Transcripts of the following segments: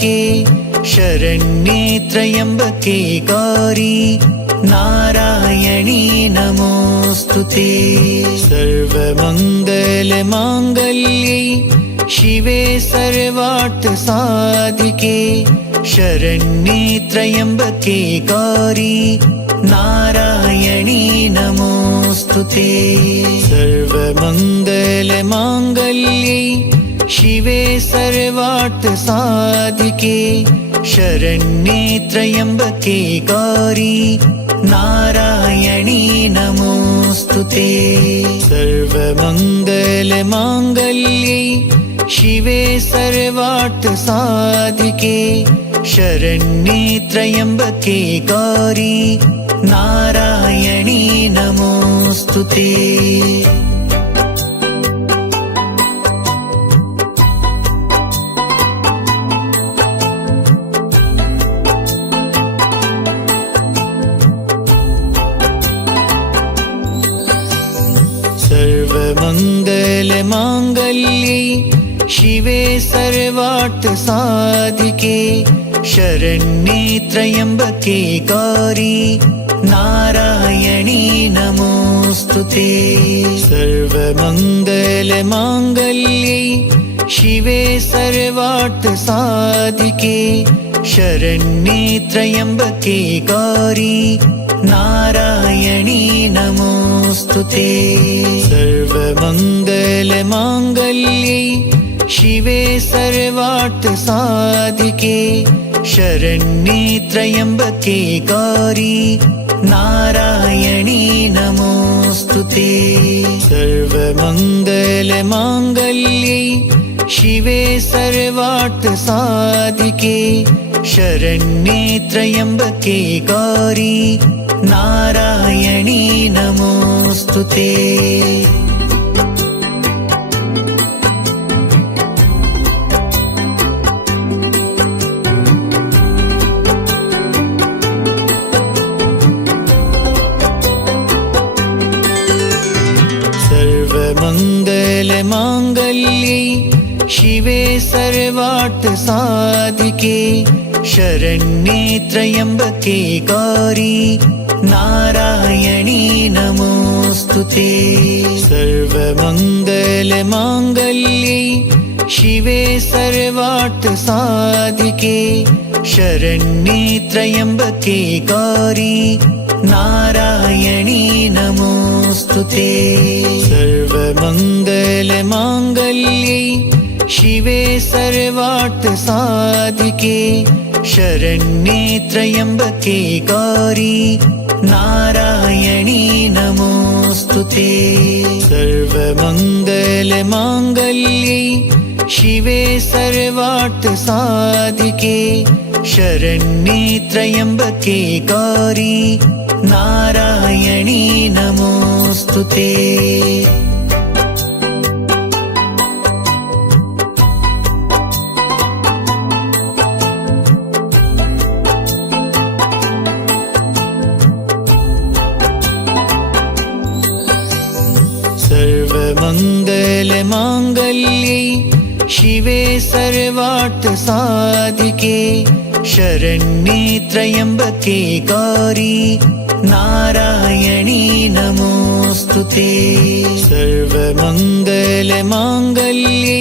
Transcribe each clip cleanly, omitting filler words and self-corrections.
साधिके शरण्ये त्र्यम्बके गौरी नारायणी नमोऽस्तुते। सर्वमङ्गलमाङ्गल्ये शिवे सर्वार्थसाधिके शरण्ये त्र्यम्बके गौरी नारायणी नमोऽस्तुते। सर्वमङ्गलमाङ्गल्ये शिवे सर्वार्थसाधिके शरण्ये त्र्यम्बके गौरी नारायणी नमोऽस्तुते। सर्वमङ्गलमाङ्गल्ये शिवे सर्वार्थसाधिके शरण्ये त्र्यम्बके गौरी नारायणी नमोऽस्तुते। सर्वमङ्गलमाङ्गल्ये शिवे सर्वार्थसाधिके शरण्ये त्र्यम्बके गौरी नारायणी नमोऽस्तुते। सर्वमङ्गलमाङ्गल्ये शिवे सर्वार्थसाधिके शरण्ये त्र्यम्बके गौरी नारायणी नमोऽस्तुते। सर्वमङ्गलमाङ्गल्ये शिवे सर्वार्थसाधिके शरण्ये त्र्यम्बके गौरी नारायणी नमोऽस्तुते। सर्वमङ्गलमाङ्गल्ये शिवे सर्वार्थसाधिके शरण्ये त्र्यम्बके गौरी नारायणी नमोऽस्तुते। सर्वमङ्गलमाङ्गल्ये शिवे सर्वार्थसाधिके शरण्ये त्र्यम्बके गौरी नारायणी नमोऽस्तुते। सर्वमङ्गलमाङ्गल्ये शिवे सर्वार्थसाधिके शरण्ये त्र्यम्बके गौरी नारायणी नमोऽस्तुते। सर्वमङ्गलमाङ्गल्ये शिवे सर्वार्थसाधिके शरण्ये त्र्यम्बके गौरी नारायणी नमोऽस्तुते। सर्वमङ्गलमाङ्गल्ये शिवे सर्वार्थसाधिके शरण्ये त्र्यम्बके गौरी नारायणी नमोऽस्तुते। सर्वमङ्गलमाङ्गल्ये शिवे सर्वार्थसाधिके शरण्ये त्र्यम्बके गौरी नारायणी नमोऽस्तुते। सर्वमङ्गलमाङ्गल्ये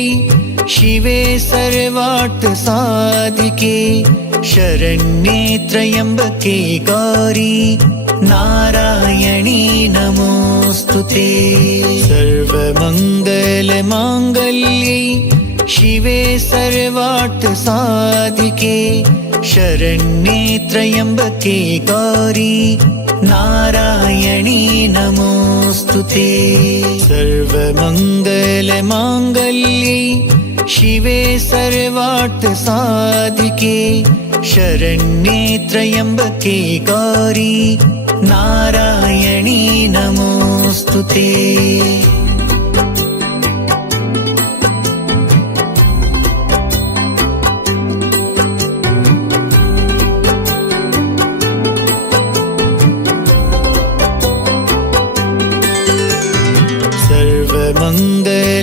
शिवे सर्वार्थसाधिके शरण्ये त्र्यम्बके गौरी नारायणी नमोऽस्तुते। सर्वमङ्गलमाङ्गल्ये शिवे सर्वार्थसाधिके शरण्ये त्र्यम्बके गौरी नारायणी नमोऽस्तुते। सर्वमङ्गलमाङ्गल्ये शिवे सर्वार्थसाधिके शरण्ये त्र्यम्बके गौरी नारायणी नमोऽस्तुते।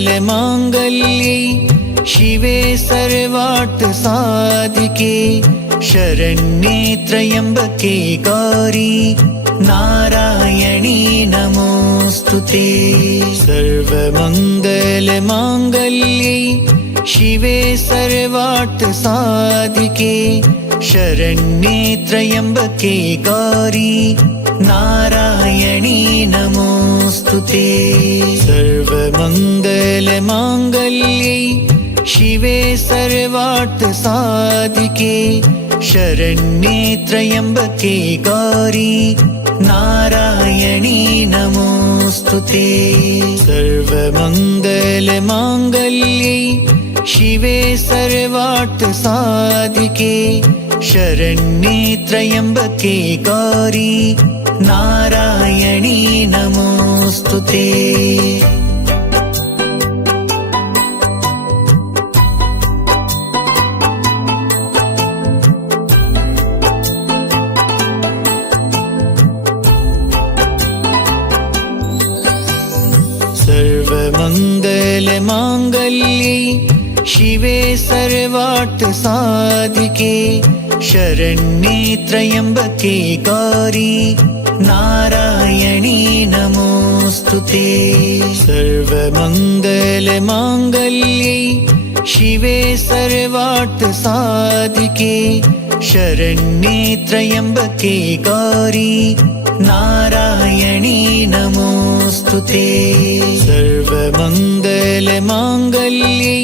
सर्वमङ्गलमाङ्गल्ये शिवे सर्वार्थसाधिके साधिके शरण्ये त्र्यम्बके गौरी नारायणी नमोऽस्तुते। सर्वमङ्गलमाङ्गल्ये शिवे सर्वार्थसाधिके शरण्ये त्र्यम्बके गौरी नारायणी नमोऽस्तुते। सर्वमङ्गलमाङ्गल्ये शिवे सर्वार्थसाधिके शरण्ये त्र्यम्बके गौरी नारायणी नमोऽस्तुते। सर्वमङ्गलमाङ्गल्ये शिवे सर्वार्थसाधिके शरण्ये त्र्यम्बके गौरी नारायणी नमोऽस्तुते। सर्वमङ्गलमाङ्गल्ये शिवे सर्वार्थसाधिके शरण्ये त्र्यम्बके गौरी नारायणी नमोऽस्तुते। सर्वमङ्गलमाङ्गल्ये शिवे सर्वार्थसाधिके शरण्ये त्र्यम्बके गौरी नारायणी नमोऽस्तुते। सर्वमङ्गलमाङ्गल्ये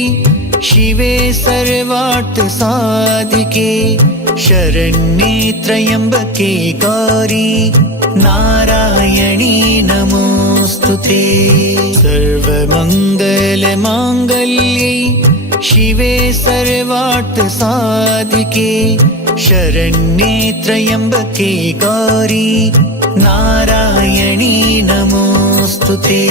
शिवे सर्वार्थसाधिके शरण्ये त्र्यम्बके गौरी नारायणी नमोऽस्तुते। सर्वमङ्गलमाङ्गल्ये शिवे सर्वार्थसाधिके शरण्ये त्र्यम्बके गौरी नारायणी नमोऽस्तुते।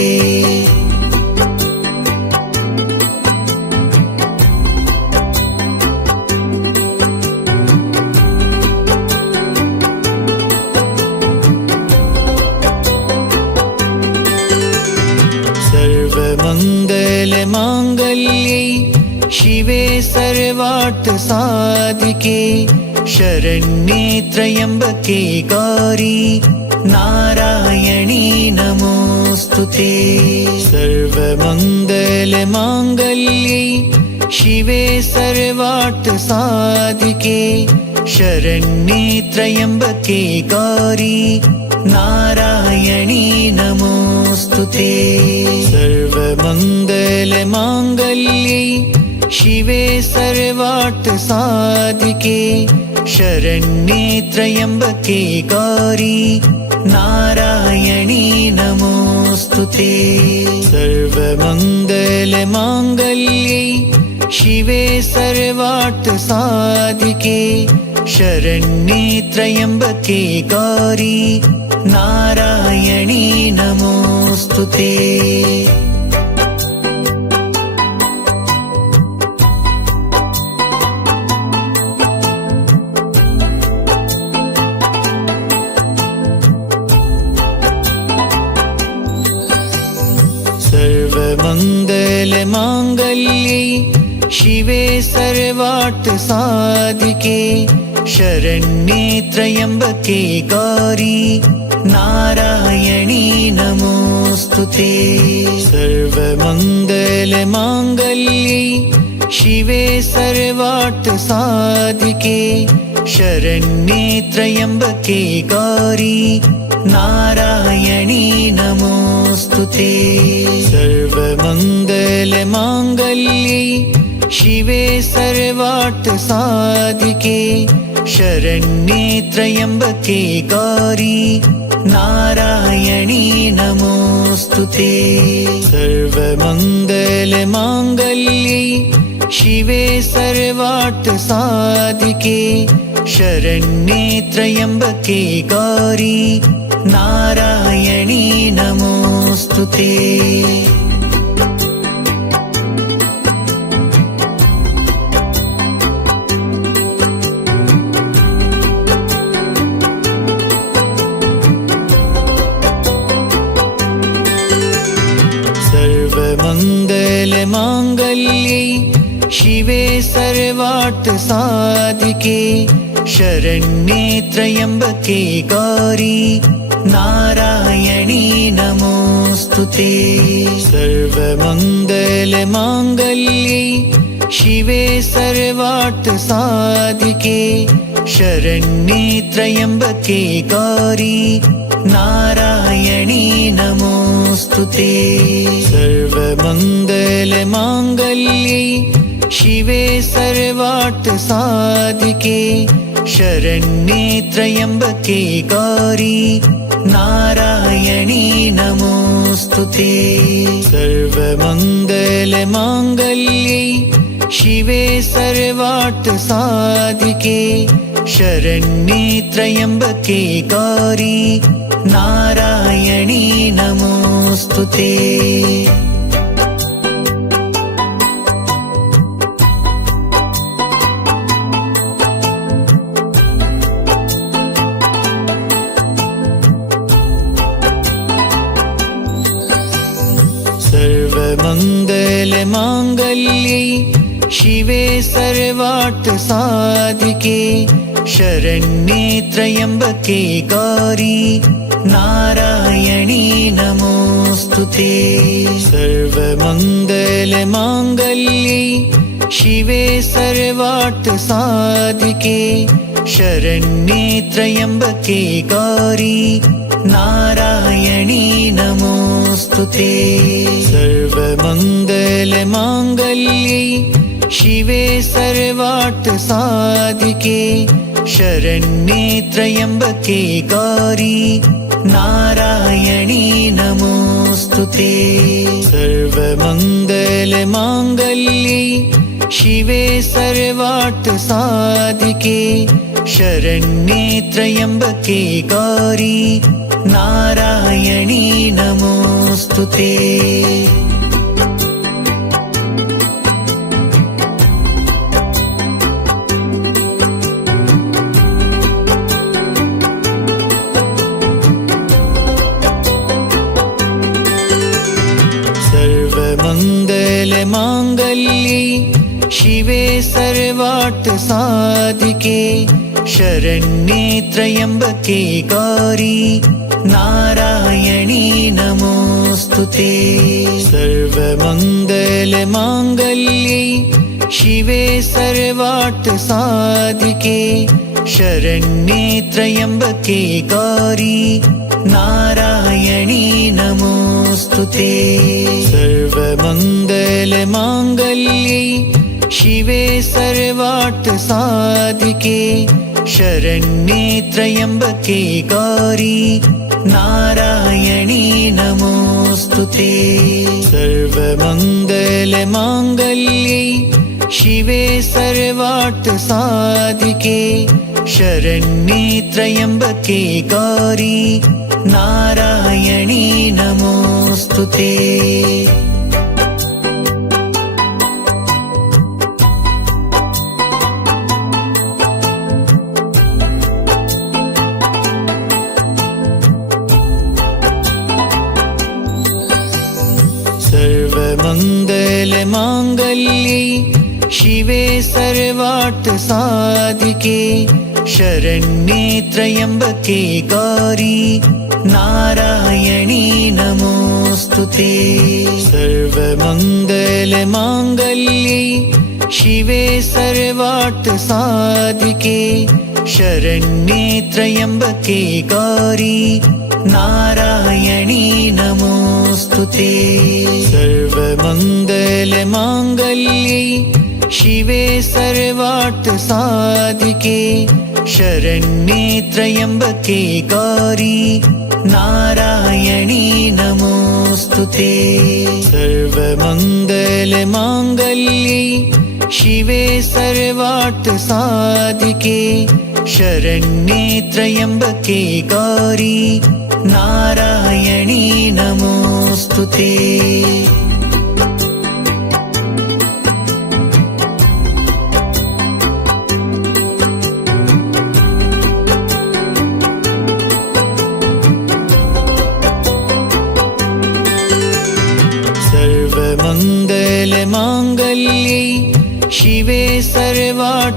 सर्वमङ्गलमाङ्गल्ये शिवे सर्वार्थसाधिके शरण्ये त्र्यम्बके गौरी नारायणी नमोऽस्तुते। सर्वमङ्गलमाङ्गल्ये शिवे सर्वार्थसाधिके शरण्ये त्र्यम्बके गौरी नारायणी नमोऽस्तुते। सर्वमङ्गलमाङ्गल्ये शिवे सर्वार्थसाधिके शरण्ये त्र्यम्बके गौरी नारायणी नमोऽस्तुते। सर्वमङ्गलमाङ्गल्ये शिवे सर्वार्थसाधिके शरण्ये त्र्यम्बके गौरी नारायणी नमोऽस्तुते। सर्वमङ्गलमाङ्गल्ये शिवे सर्वार्थसाधिके शरण्ये त्र्यम्बके गौरी नारायणी नमोऽस्तुते। सर्वमङ्गलमाङ्गल्ये शिवे सर्वार्थसाधिके शरण्ये त्र्यम्बके गौरी नारायणी नमोऽस्तुते। सर्वमङ्गलमाङ्गल्ये शिवे सर्वार्थसाधिके शरण्ये त्र्यम्बके गौरी नारायणी नमोऽस्तुते। सर्वमङ्गलमाङ्गल्ये शिवे सर्वार्थसाधिके शरण्ये त्र्यम्बके गौरी नारायणी नमोऽस्तुते। सर्वमङ्गलमाङ्गल्ये शिवे शिवे सर्वार्थ साधिके शरण्ये त्र्यम्बके गौरी नारायणी नमोस्तुते। सर्वमङ्गलमाङ्गल्ये शिवे सर्वार्थ साधिके शरण्ये त्र्यम्बके गौरी नारायणी नमोस्तुते। सर्वमङ्गलमाङ्गल्ये शिवे सर्वार्थ साधिके शरण्ये त्र्यम्बके गौरी नारायणी नमोस्तुते। सर्वमङ्गलमाङ्गल्ये शिवे सर्वार्थ साधिके शरण्ये त्र्यम्बके गौरी नारायणी नमोस्तुते। सर्वमङ्गलमाङ्गल्ये शिवे सर्वार्थ साधिके शरण्ये त्र्यम्बके गौरी नारायणी नमोस्तुते। सर्वमङ्गलमाङ्गल्ये शिवे सर्वार्थ साधिके शरण्ये त्र्यम्बके गौरी नारायणी नमोस्तुते। सर्वमङ्गलमाङ्गल्ये शिवे सर्वार्थ साधिके शरण्ये त्र्यम्बके गौरी नारायणी नमोस्तुते। सर्वमङ्गलमाङ्गल्ये शिवे सर्वार्थ साधिके शरण्ये त्र्यम्बके गौरी नारायणी नमोस्तुते। सर्वमङ्गलमाङ्गल्ये शिवे सर्वार्थ साधिके शरण्ये त्र्यम्बके गौरी नारायणी नमोस्तुते। सर्वमङ्गलमाङ्गल्ये शिवे सर्वार्थ साधिके शरण्ये त्र्यम्बके गौरी नारायणी नमोस्तुते। सर्वमङ्गलमाङ्गल्ये शिवे सर्वार्थ साधिके शरण्ये त्र्यम्बके गौरी नारायणी नमोस्तुते। सर्वमङ्गलमाङ्गल्ये शिवे सर्वार्थ साधिके शरण्ये त्र्यम्बके गौरी नारायणी नमोस्तुते। सर्वमङ्गलमाङ्गल्ये शिवे सर्वार्थ साधिके शरण्ये त्र्यम्बके गौरी नारायणी नमोस्तुते। सर्वमङ्गलमाङ्गल्ये शिवे सर्वार्थ साधिके शरण्ये त्र्यम्बके गौरी नारायणी नमोस्तुते। सर्वमङ्गलमाङ्गल्ये शिवे सर्वार्थ साधिके शरण्ये त्र्यम्बके गौरी नारायणी नमोस्तुते। सर्वमङ्गलमाङ्गल्ये शिवे सर्वार्थ साधिके शरण्ये त्र्यम्बके गौरी नारायणी नमोस्तुते। सर्वमङ्गलमाङ्गल्ये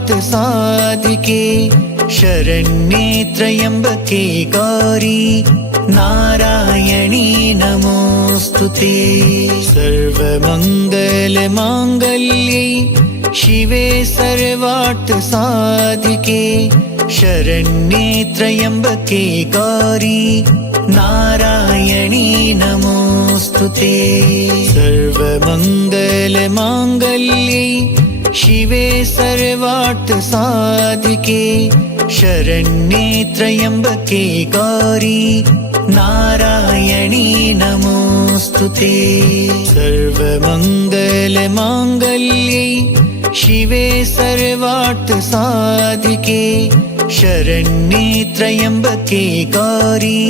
सर्वार्थ साधिके शरण्ये त्र्यम्बके गौरी नारायणी नमोऽस्तुते। सर्वमङ्गलमाङ्गल्ये शिवे सर्वार्थ साधिके शरण्ये त्र्यम्बके गौरी नारायणी नमोऽस्तुते। सर्वमङ्गलमाङ्गल्ये शिवे सर्वार्थ साधिके शरण्ये त्र्यम्बके गौरी नारायणी नमोऽस्तुते। सर्वमङ्गलमाङ्गल्ये शिवे सर्वार्थ साधिके शरण्ये त्र्यम्बके गौरी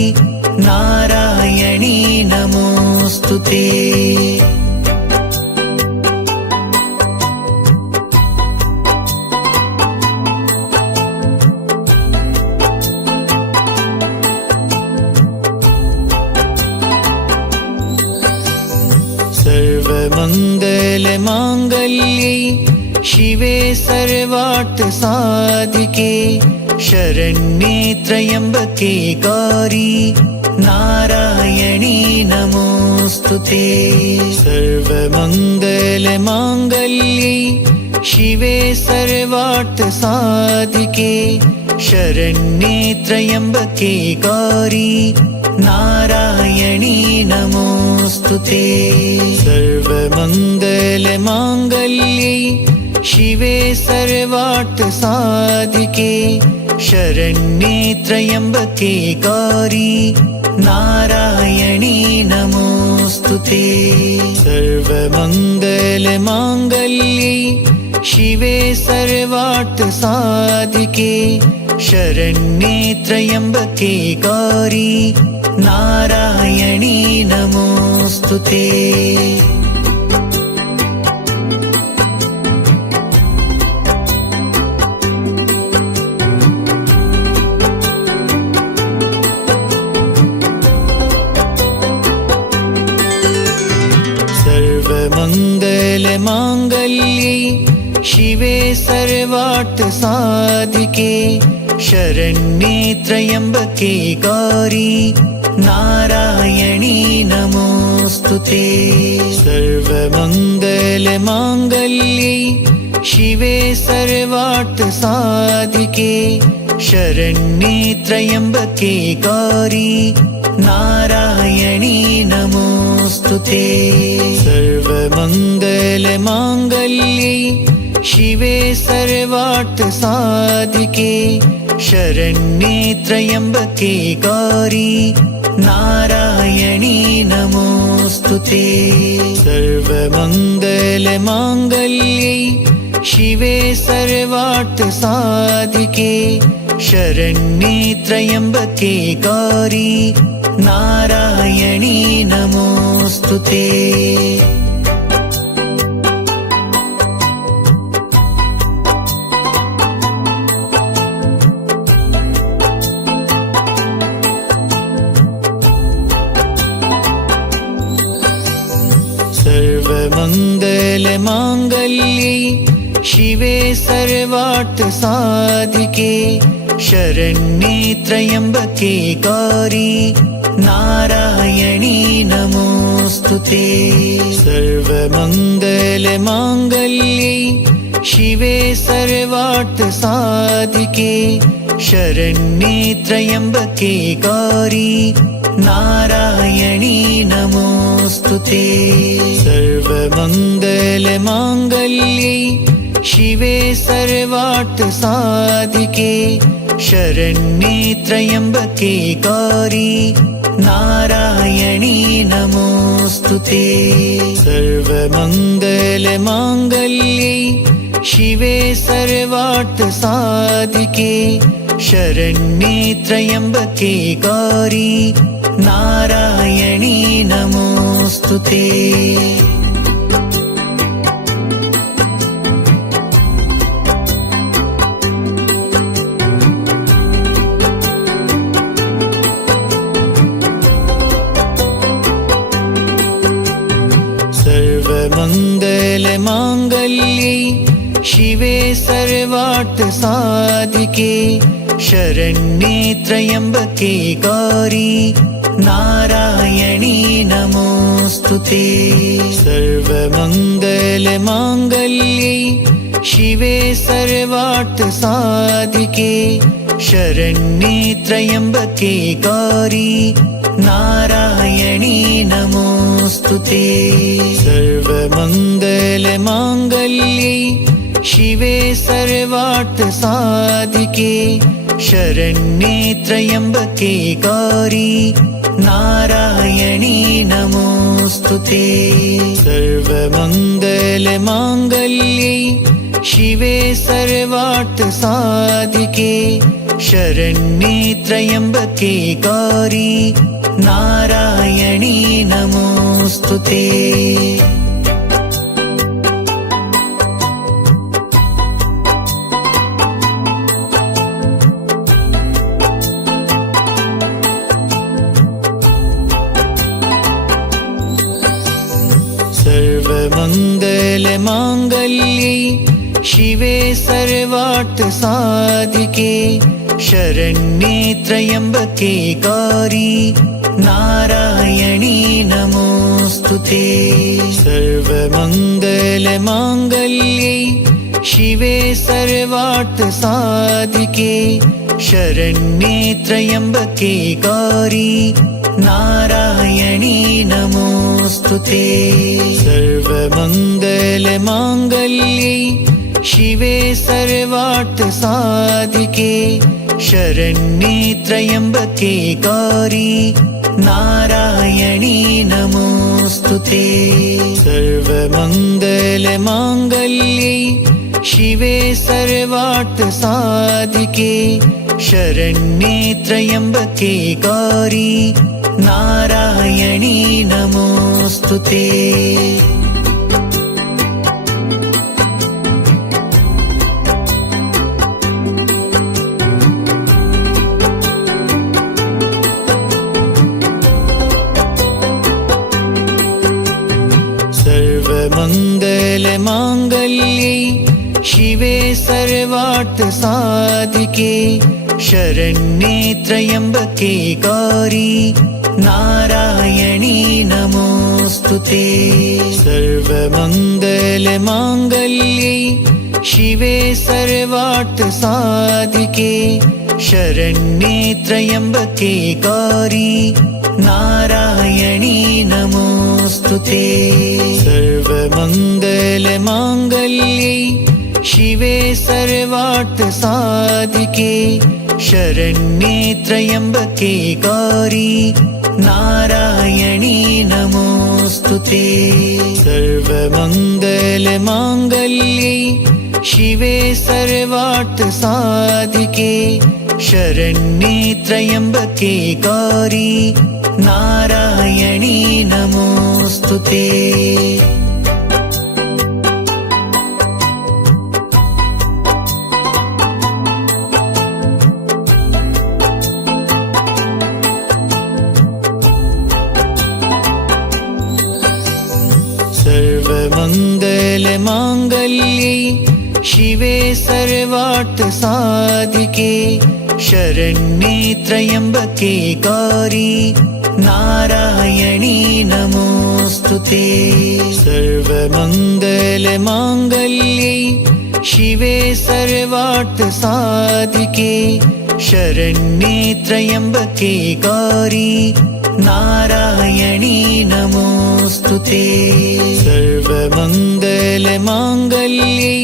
नारायणी नमोऽस्तुते। सर्वमङ्गलमाङ्गल्ये शिवे सर्वार्थ साधिके शरण्ये त्र्यम्बके गौरी नारायणी नमोऽस्तुते। सर्वमङ्गलमाङ्गल्ये शिवे सर्वार्थ साधिके शरण्ये त्र्यम्बके गौरी नारायणी नमोऽस्तुते। सर्वमङ्गलमाङ्गल्ये शिवे सर्वार्थ साधिके शरण्ये त्र्यम्बके गौरी नारायणी नमोऽस्तुते। सर्वमङ्गलमाङ्गल्ये शिवे सर्वार्थ साधिके शरण्ये त्र्यम्बके गौरी नारायणी नमोऽस्तुते। सर्वमङ्गलमाङ्गल्ये शिवे सर्वार्थ साधिके शरण्ये त्र्यम्बके गौरी नारायणी नमोऽस्तुते। सर्वमङ्गलमाङ्गल्ये शिवे सर्वार्थ साधिके शरण्ये त्र्यम्बके गौरी नारायणी नमोऽस्तुते। सर्वमङ्गलमाङ्गल्ये शिवे सर्वार्थ साधिके शरण्ये त्र्यम्बके गौरी नारायणी नमोऽस्तुते। सर्वमङ्गलमाङ्गल्ये शिवे सर्वार्थ साधिके शरण्ये त्र्यम्बके गौरी नारायणी नमोऽस्तुते। सर्वमङ्गलमाङ्गल्ये शिवे सर्वार्थ साधिके शरण्ये त्र्यम्बके गौरी नारायणी नमोऽस्तुते। सर्वमङ्गलमाङ्गल्ये शिवे सर्वार्थ साधिके शरण्ये त्र्यम्बके गौरी नारायणी नमोऽस्तुते। सर्वमङ्गलमाङ्गल्ये शिवे सर्वार्थ साधिके शरण्ये त्र्यम्बके गौरी नारायणी नमोऽस्तुते। सर्वमङ्गलमाङ्गल्ये शिवे सर्वार्थ साधिके शरण्ये त्र्यम्बके गौरी नारायणी नमोऽस्तुते। सर्वमङ्गलमाङ्गल्ये शिवे सर्वार्थ सर्वार्थ साधिके शरण्ये त्र्यम्बके गौरी नारायणी नमोस्तुते। सर्वमङ्गलमाङ्गल्ये शिवे सर्वार्थ साधिके शरण्ये त्र्यम्बके गौरी नारायणी नमोस्तुते। सर्वमङ्गलमाङ्गल्ये शिवे सर्वार्थ साधिके शरण्ये त्र्यम्बके गौरी नारायणी नमोस्तुते। सर्वमङ्गलमाङ्गल्ये शिवे सर्वार्थ साधिके शरण्ये त्र्यम्बके गौरी नारायणी नमोस्तुते। सर्वमङ्गलमाङ्गल्ये शिवे सर्वार्थ साधिके शरण्ये त्र्यम्बके गौरी नारायणी नमोस्तुते। सर्वमङ्गलमाङ्गल्ये शिवे सर्वार्थ साधिके शरण्ये त्र्यम्बके गौरी नारायणी नमोस्तुते। सर्वमङ्गलमाङ्गल्ये शिवे सर्वार्थ साधिके शरण्ये त्र्यम्बके गौरी नारायणी नमोस्तुते। सर्वमङ्गलमाङ्गल्ये शिवे सर्वार्थ साधिके शरण्ये त्र्यम्बके गौरी नारायणी नमोस्तुते। सर्वमङ्गलमाङ्गल्ये शिवे सर्वार्थ साधिके शरण्ये त्र्यम्बके गौरी नारायणी नमोस्तुते। सर्वमङ्गलमाङ्गल्ये शिवे सर्वार्थ साधिके शरण्ये त्र्यम्बके गौरी नारायणी नमोस्तुते। सर्वमङ्गलमाङ्गल्ये शिवे सर्वार्थ साधिके शरण्ये त्र्यम्बके गौरी नारायणी नमोस्तुते। सर्वमङ्गलमाङ्गल्ये शिवे सर्वार्थ साधिके शरण्ये त्र्यम्बके गौरी नारायणी नमोस्तुते। सर्वमङ्गलमाङ्गल्ये शिवे सर्वार्थ साधिके शरण्ये त्र्यम्बके गौरी नारायणी नमोस्तुते। सर्वमङ्गलमाङ्गल्ये शिवे सर्वार्थ साधिके शरण्ये त्र्यम्बके गौरी नारायणी नमोस्तुते। सर्वमङ्गलमाङ्गल्ये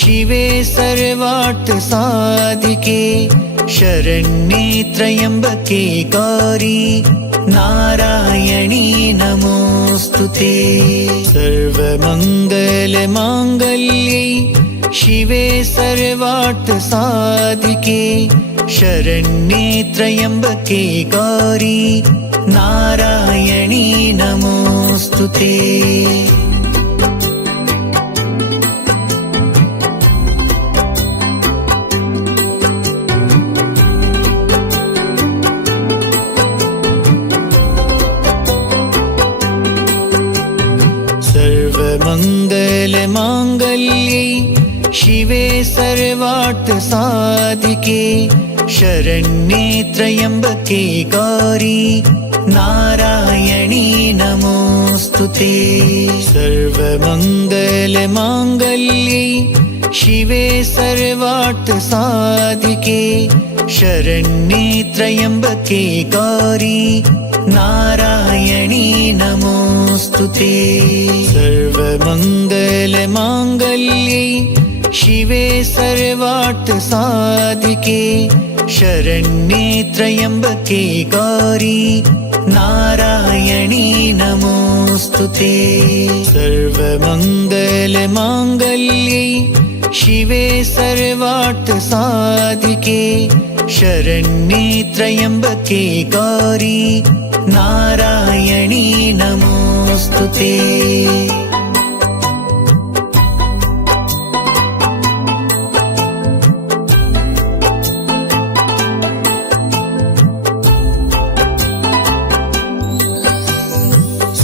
शिवे सर्वार्थ साधिके शरण्ये त्र्यम्बके गौरी नारायणी नमोस्तुते। सर्वमङ्गलमाङ्गल्ये शिवे सर्वार्थ साधिके शरण्ये त्र्यम्बके गौरी नारायणी नमोस्तुते। सर्वमङ्गलमाङ्गल्ये शिवे सर्वार्थ सर्वार्थ साधिके शरण्ये त्र्यम्बके गौरी नारायणी नमोस्तुते। सर्वमङ्गलमाङ्गल्ये शिवे सर्वार्थ साधिके शरण्ये त्र्यम्बके गौरी नारायणी नमोस्तुते। सर्वमङ्गलमाङ्गल्ये शिवे सर्वार्थ साधिके शरण्ये त्र्यम्बके गौरी नारायणी नमोस्तुते। सर्वमङ्गलमाङ्गल्ये शिवे सर्वार्थ साधिके शरण्ये त्र्यम्बके गौरी नारायणी नमोस्तुते।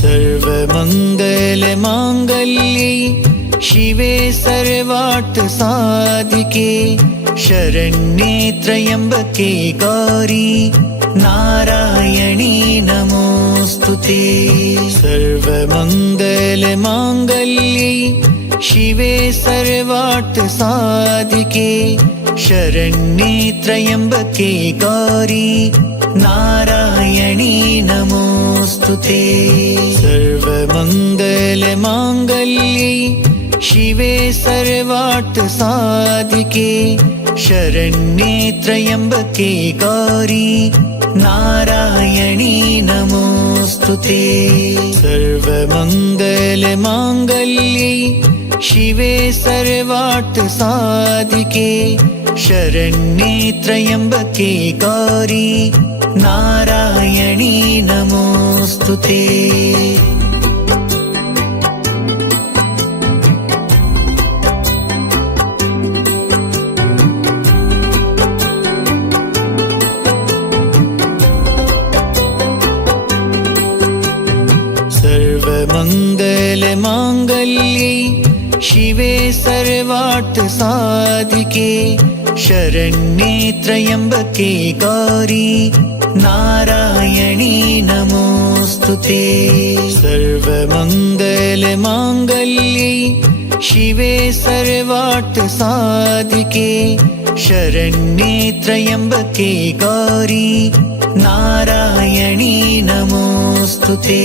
सर्वमङ्गलमाङ्गल्ये शिवे सर्वार्थ साधिके शरण्ये त्र्यम्बके गौरी नारायणी नमोस्तुते। सर्वमङ्गलमाङ्गल्ये शिवे सर्वार्थ साधिके शरण्ये त्र्यम्बके गौरी नारायणी नमोस्तुते। सर्वमङ्गलमाङ्गल्ये शिवे सर्वार्थ साधिके शरण्ये त्र्यम्बके गौरी नारायणी नमोस्तुते। सर्वमङ्गलमाङ्गल्ये शिवे सर्वार्थ साधिके शरण्ये त्र्यम्बके गौरी नारायणी नमोस्तुते। सर्वमङ्गलमाङ्गल्ये शिवे सर्वार्थ साधिके शरण्ये त्र्यम्बके गौरी नारायणी नमोस्तुते। सर्वमङ्गलमाङ्गल्ये शिवे सर्वार्थ साधिके शरण्ये त्र्यम्बके गौरी नारायणी नमोस्तुते।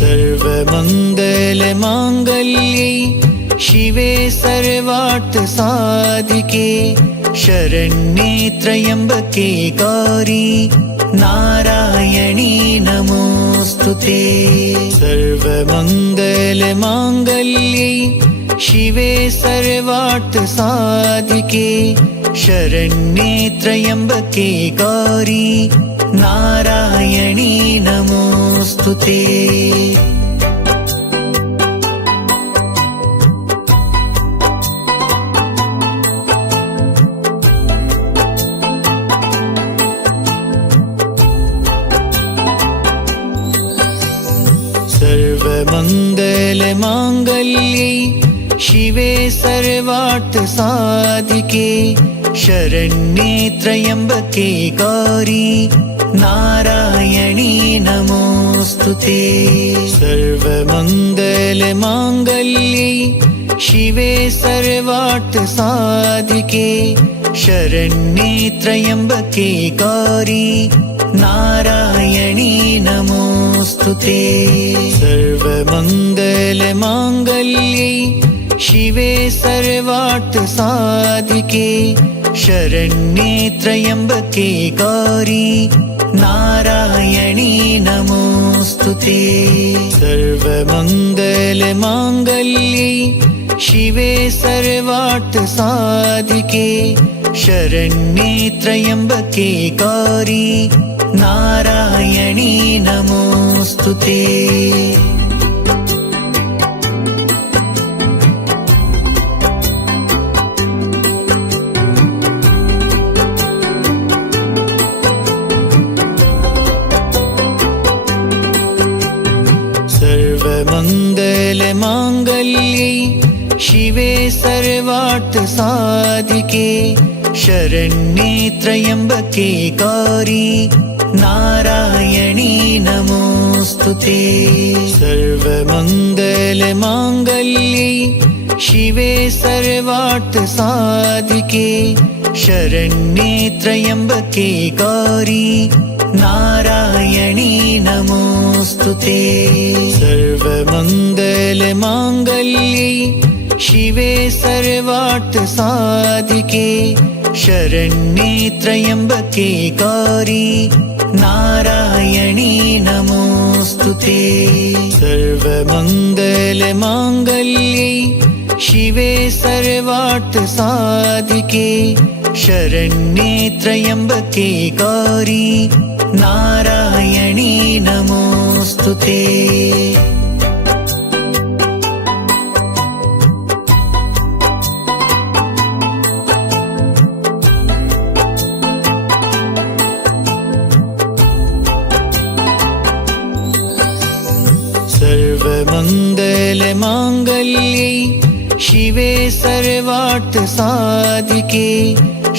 सर्वमङ्गलमाङ्गल्ये शिवे सर्वार्थ साधिके शरण्ये त्र्यम्बके गौरी नारायणी नमोस्तुते। सर्वमङ्गलमाङ्गल्ये शिवे सर्वार्थ साधिके शरण्ये त्र्यम्बके गौरी नारायणी नमोस्तुते। सर्वमङ्गलमाङ्गल्ये शिवे सर्वार्थ साधिके शरण्ये त्र्यम्बके गौरी नारायणी नमोस्तुते। सर्वमङ्गलमाङ्गल्ये शिवे सर्वार्थ साधिके शरण्ये त्र्यम्बके गौरी नारायणी नमोस्तुते। सर्वमङ्गलमाङ्गल्ये शिवे सर्वार्थ साधिके शरण्ये त्र्यम्बके गौरी नारायणी नमोस्तुते। सर्वमङ्गलमाङ्गल्ये शिवे सर्वार्थ साधिके शरण्ये त्र्यम्बके गौरी नारायणी नमोस्तुते। सर्वमङ्गलमाङ्गल्ये शिवे सर्वार्थ साधिके शरण्ये त्र्यम्बके गौरी नारायणी नमोऽस्तुते। सर्वमङ्गलमाङ्गल्ये शिवे सर्वार्थसाधिके शरण्ये त्र्यम्बके गौरी नारायणी नमोऽस्तुते। सर्वमङ्गलमाङ्गल्ये शिवे सर्वार्थसाधिके शरण्ये त्र्यम्बके गौरी नारायणी नमोऽस्तुते। सर्वमङ्गलमाङ्गल्ये शिवे सर्वार्थसाधिके शरण्ये त्र्यम्बके गौरी नारायणी नमोऽस्तुते। सर्वमङ्गलमाङ्गल्ये शिवे सर्वार्थसाधिके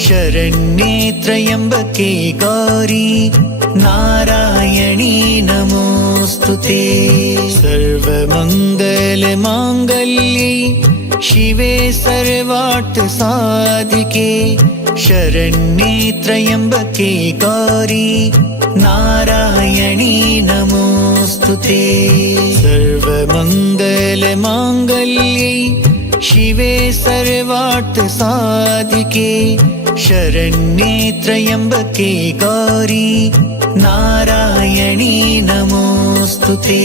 शरण्ये त्र्यम्बके गौरी नारायणी नमोऽस्तुते। सर्वमङ्गलमाङ्गल्ये शिवे सर्वार्थसाधिके शरण्ये त्र्यम्बके गौरी नारायणी नमोऽस्तुते। सर्वमङ्गलमाङ्गल्ये शिवे सर्वार्थसाधिके शरण्ये त्र्यम्बके गौरी नारायणी नमोऽस्तुते।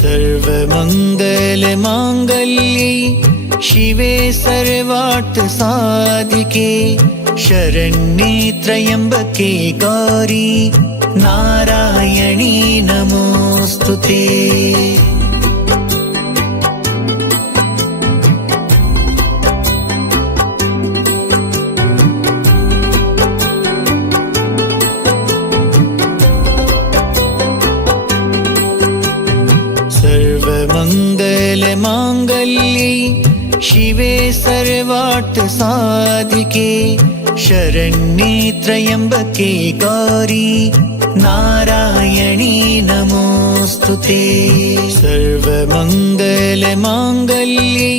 सर्वमङ्गलमाङ्गल्ये शिवे सर्वार्थसाधिके शरण्ये त्र्यम्बके गौरी नारायणी नमोऽस्तुते। सर्वमङ्गलमाङ्गल्ये शिवे सर्वार्थसाधिके शरण्ये त्र्यम्बके गौरी नारायणी नमोऽस्तुते। सर्वमङ्गलमाङ्गल्ये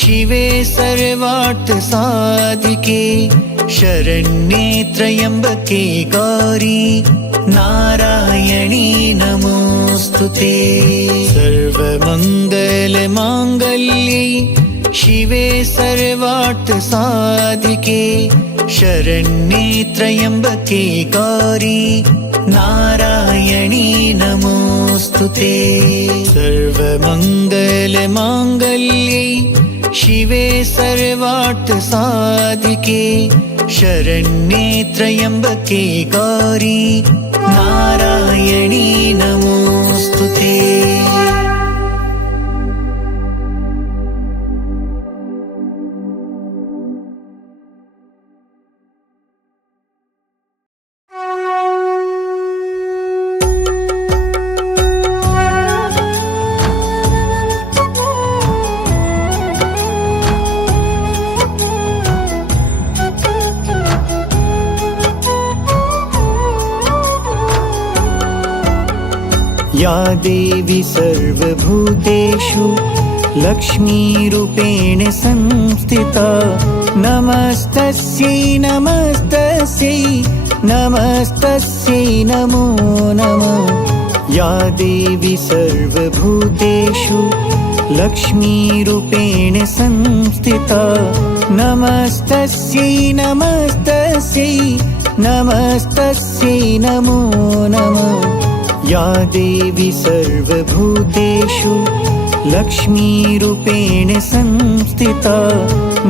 शिवे सर्वार्थसाधिके शरण्ये त्र्यम्बके गौरी नारायणी नमोऽस्तुते। सर्वमङ्गलमाङ्गल्ये शिवे सर्वार्थसाधिके शरण्ये त्र्यम्बके गौरी नारायणी नमोऽस्तुते। सर्वमङ्गलमाङ्गल्ये शिवे सर्वार्थसाधिके शरण्ये त्र्यम्बके गौरी नारायणी नमोऽस्तुते। या देवी सर्वभूतेषु लक्ष्मीरूपेण संस्थिता नमस्तस्यै नमस्तस्यै नमस्तस्यै नमो नमः। या देवी सर्वभूतेषु लक्ष्मीरूपेण संस्थिता नमस्तस्यै नमस्तस्यै नमस्तस्यै नमो नमः। या देवी सर्वभूतेषु लक्ष्मीरूपेण संस्थिता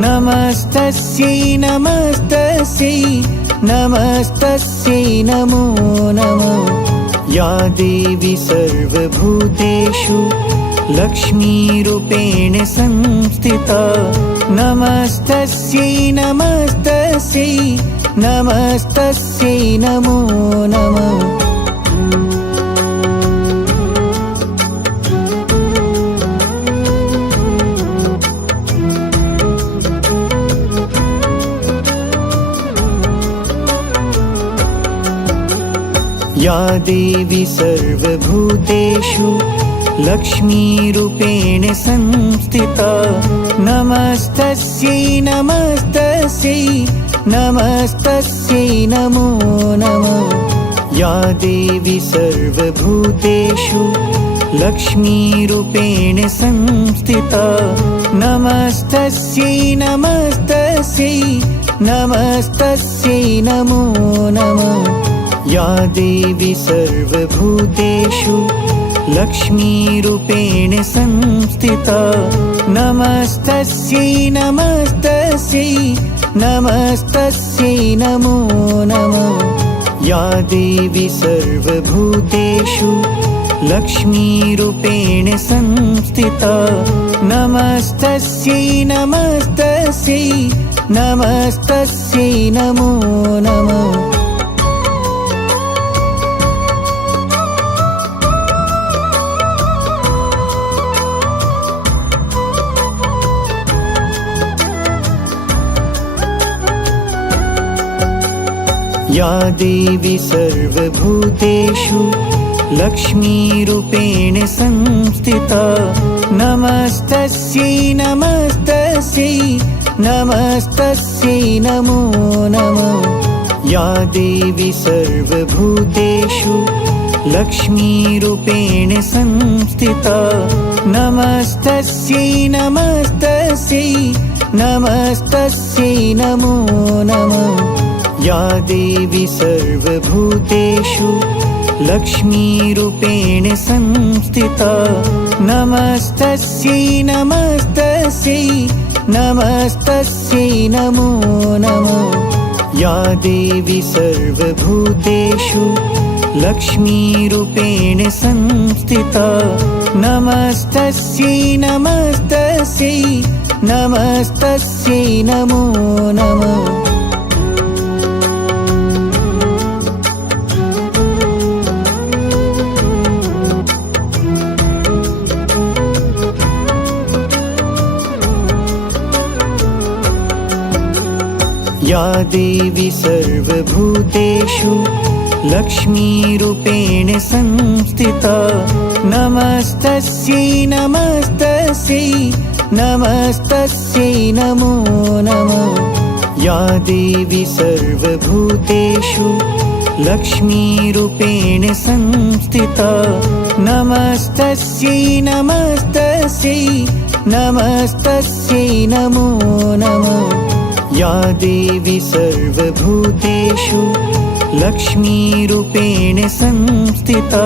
नमस्तस्यै नमस्तस्यै नमस्तस्यै नमो नमः। या देवी सर्वभूतेषु लक्ष्मीरूपेण संस्थिता नमस्तस्यै नमस्तस्यै नमस्तस्यै नमो नमः। या देवी सर्वभूतेषु लक्ष्मीरूपेण संस्थिता नमस्तस्यै नमस्तस्यै नमस्तस्यै नमो नमः या देवी सर्वभूतेषु लक्ष्मीरूपेण संस्थिता नमस्तस्यै नमस्तस्यै नमस्तस्यै नमो नमः या देवी सर्वभूतेषु लक्ष्मीरूपेण संस्थिता नमस्तस्यै नमस्तस्यै नमस्तस्यै नमो नमः या देवी सर्वभूतेषु लक्ष्मीरूपेण संस्थिता नमस्तस्यै नमस्तस्यै नमस्तस्यै नमो नमः या देवी सर्वभूतेषु लक्ष्मीरूपेण संस्थिता नमस्तस्यै नमस्तस्यै नमस्तस्यै नमो नमः या देवी सर्वभूतेषु लक्ष्मीरूपेण संस्थिता नमस्तस्यै नमस्तस्यै नमस्तस्यै नमो नमः या देवी सर्वभूतेषु लक्ष्मीरूपेण संस्थिता नमस्तस्यै नमस्तस्यै नमस्तस्यै नमो नमः या देवी सर्वभूतेषु लक्ष्मीरूपेण संस्थिता नमस्तस्यै नमस्तस्यै नमस्तस्यै नमो नमः या देवी सर्वभूतेषु लक्ष्मीरूपेण संस्थिता नमस्तस्यै नमस्तस्यै नमस्तस्यै नमो नमः या देवी सर्वभूतेषु लक्ष्मीरूपेण संस्थिता नमस्तस्यै नमस्तस्यै नमस्तस्यै नमो नमः या देवी सर्वभूतेषु लक्ष्मीरूपेण संस्थिता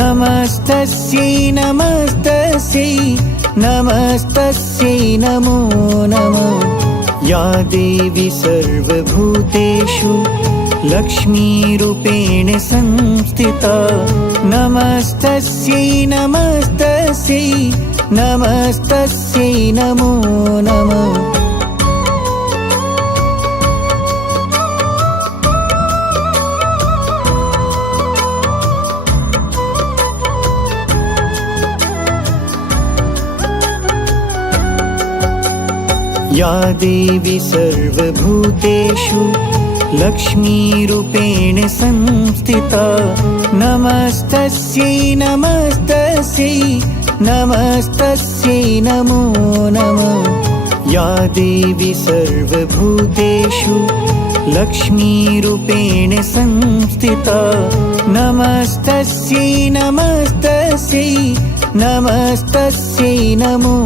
नमस्तस्यै नमस्तस्यै नमस्तस्यै नमो नमः या देवी सर्वभूतेषु लक्ष्मीरूपेण संस्थिता नमस्तस्यै नमस्तस्यै नमस्तस्यै नमो नमः या देवी सर्वभूतेषु लक्ष्मीरूपेण संस्थिता नमस्तस्यै नमस्तस्यै नमस्तस्यै नमो नमः या देवी सर्वभूतेषु लक्ष्मीरूपेण संस्थिता नमस्तस्यै नमस्तस्यै नमस्तस्यै नमो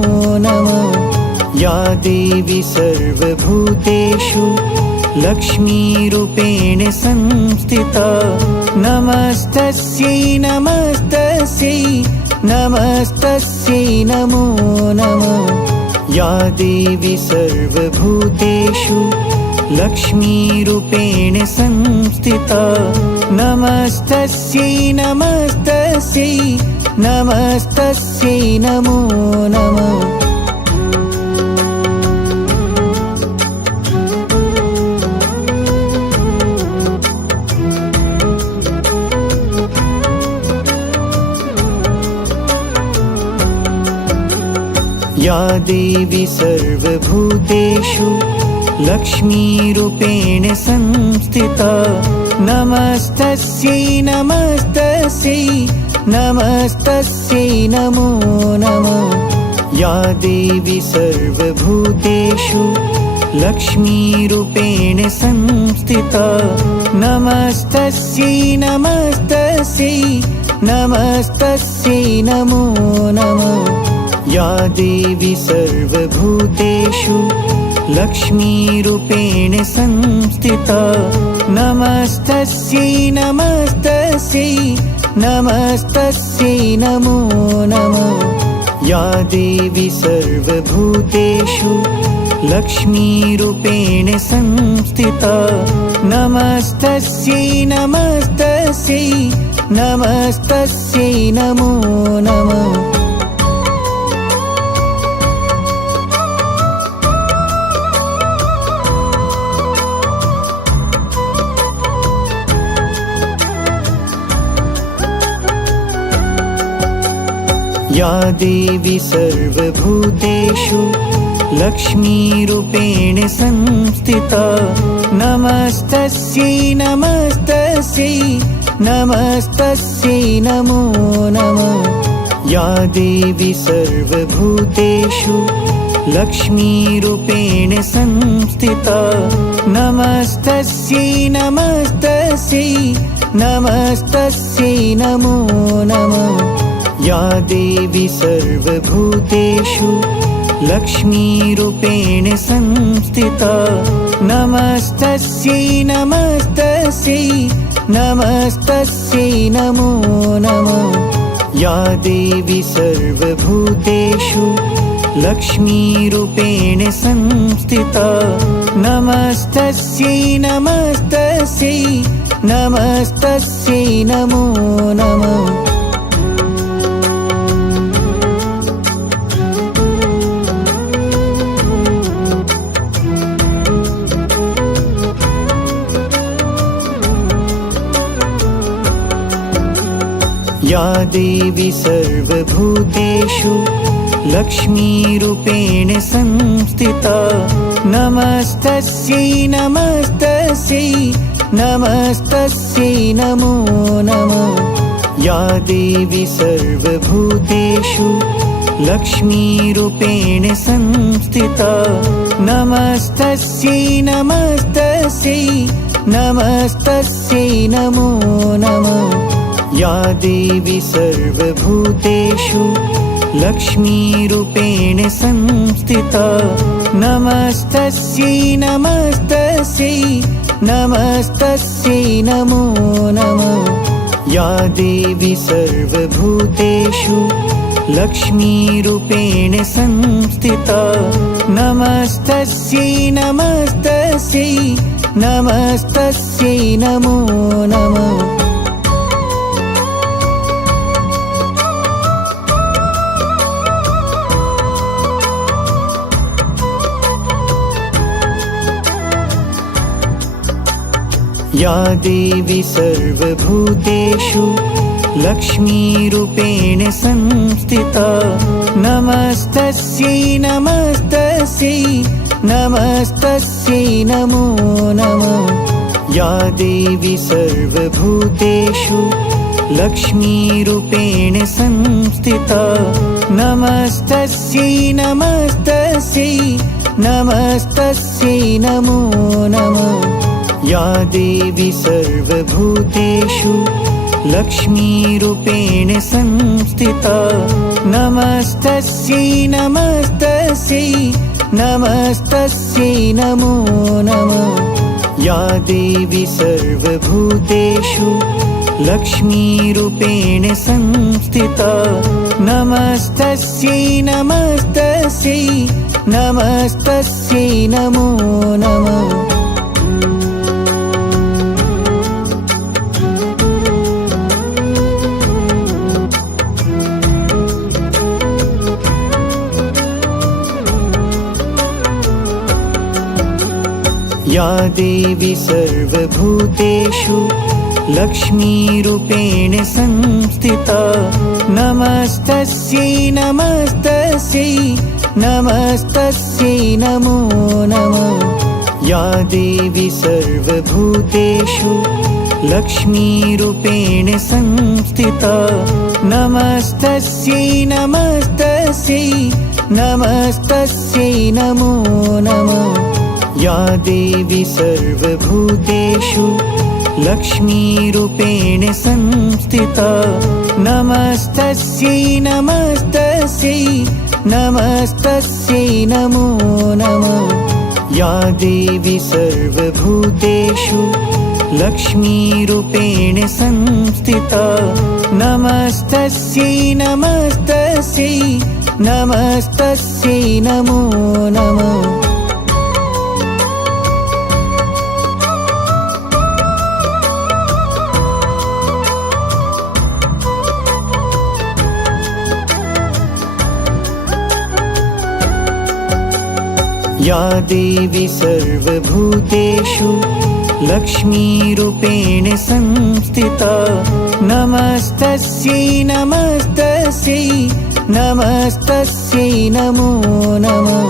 नमः या देवी सर्वभूतेषु लक्ष्मीरूपेण संस्थिता नमस्तस्यै नमस्तस्यै नमस्तस्यै नमो नमः या देवी सर्वभूतेषु लक्ष्मीरूपेण संस्थिता नमस्तस्यै नमस्तस्यै नमस्तस्यै नमो नमः या देवी सर्वभूतेषु लक्ष्मीरूपेण संस्थिता नमस्तस्यै नमस्तस्यै नमस्तस्यै नमो नमः। या देवी सर्वभूतेषु लक्ष्मीरूपेण संस्थिता नमस्तस्यै नमस्तस्यै नमस्तस्यै नमो नमः। या देवी सर्वभूतेषु लक्ष्मीरूपेण संस्थिता नमस्तस्यै नमस्तस्यै नमस्तस्यै नमो नमः। या देवी सर्वभूतेषु लक्ष्मीरूपेण संस्थिता नमस्तस्यै नमस्तस्यै नमस्तस्यै नमो नमः। या देवी सर्वभूतेषु लक्ष्मीरूपेण संस्थिता नमस्तस्यै नमस्तस्यै नमस्तस्यै नमो नमः। या देवी सर्वभूतेषु लक्ष्मीरूपेण संस्थिता नमस्तस्यै नमस्तस्यै नमस्तस्यै नमो नमः। या देवी सर्वभूतेषु लक्ष्मीरूपेण संस्थिता नमस्तस्यै नमस्तस्यै नमस्तस्यै नमो नमः। या देवी सर्वभूतेषु लक्ष्मीरूपेण संस्थिता नमस्तस्यै नमस्तस्यै नमस्तस्यै नमो नमः। या देवी सर्वभूतेषु लक्ष्मीरूपेण संस्थिता नमस्तस्यै नमस्तस्यै नमस्तस्यै नमो नमः। या देवी सर्वभूतेषु लक्ष्मीरूपेण संस्थिता नमस्तस्यै नमस्तस्यै नमस्तस्यै नमो नमः। या देवी सर्वभूतेषु लक्ष्मीरूपेण संस्थिता नमस्तस्यै नमस्तस्यै नमस्तस्यै नमो नमः। या देवी सर्वभूतेषु लक्ष्मीरूपेण संस्थिता नमस्तस्यै नमस्तस्यै नमस्तस्यै नमो नमः। या देवी सर्वभूतेषु लक्ष्मीरूपेण संस्थिता नमस्तस्यै नमस्तस्यै नमस्तस्यै नमो नमः। या देवी सर्वभूतेषु लक्ष्मीरूपेण संस्थिता नमस्तस्यै नमस्तस्यै नमस्तस्यै नमो नमः। या देवी सर्वभूतेषु लक्ष्मीरूपेण संस्थिता नमस्तस्यै नमस्तस्यै नमस्तस्यै नमो नमः। या देवी सर्वभूतेषु लक्ष्मीरूपेण संस्थिता नमस्तस्यै नमस्तस्यै नमस्तस्यै नमो नमः। या देवी सर्वभूतेषु लक्ष्मीरूपेण संस्थिता नमस्तस्यै नमस्तस्यै नमस्तस्यै नमो नमः। या देवी सर्वभूतेषु लक्ष्मीरूपेण संस्थिता नमस्तस्यै नमस्तस्यै नमस्तस्यै नमो नमः या देवी सर्वभूतेषु लक्ष्मीरूपेण संस्थिता नमस्तस्यै नमस्तस्यै नमस्तस्यै नमो नमः या देवी सर्वभूतेषु लक्ष्मीरूपेण संस्थिता नमस्तस्यै नमस्तस्यै नमस्तस्यै नमो नमः या देवी सर्वभूतेषु लक्ष्मीरूपेण संस्थिता नमस्तस्यै नमस्तस्यै नमस्तस्यै नमो नमः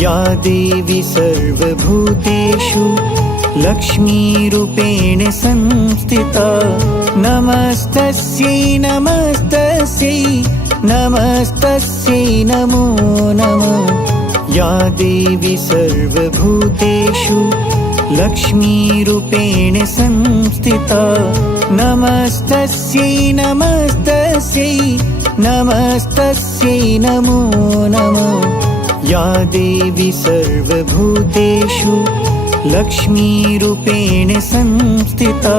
या देवी सर्वभूतेषु लक्ष्मीरूपेण संस्थिता नमस्तस्यै नमस्तस्यै नमस्तस्यै नमो नमः या देवी सर्वभूतेषु लक्ष्मीरूपेण संस्थिता नमस्तस्यै नमस्तस्यै नमस्तस्यै नमो नमः या देवी सर्वभूतेषु लक्ष्मीरूपेण संस्थिता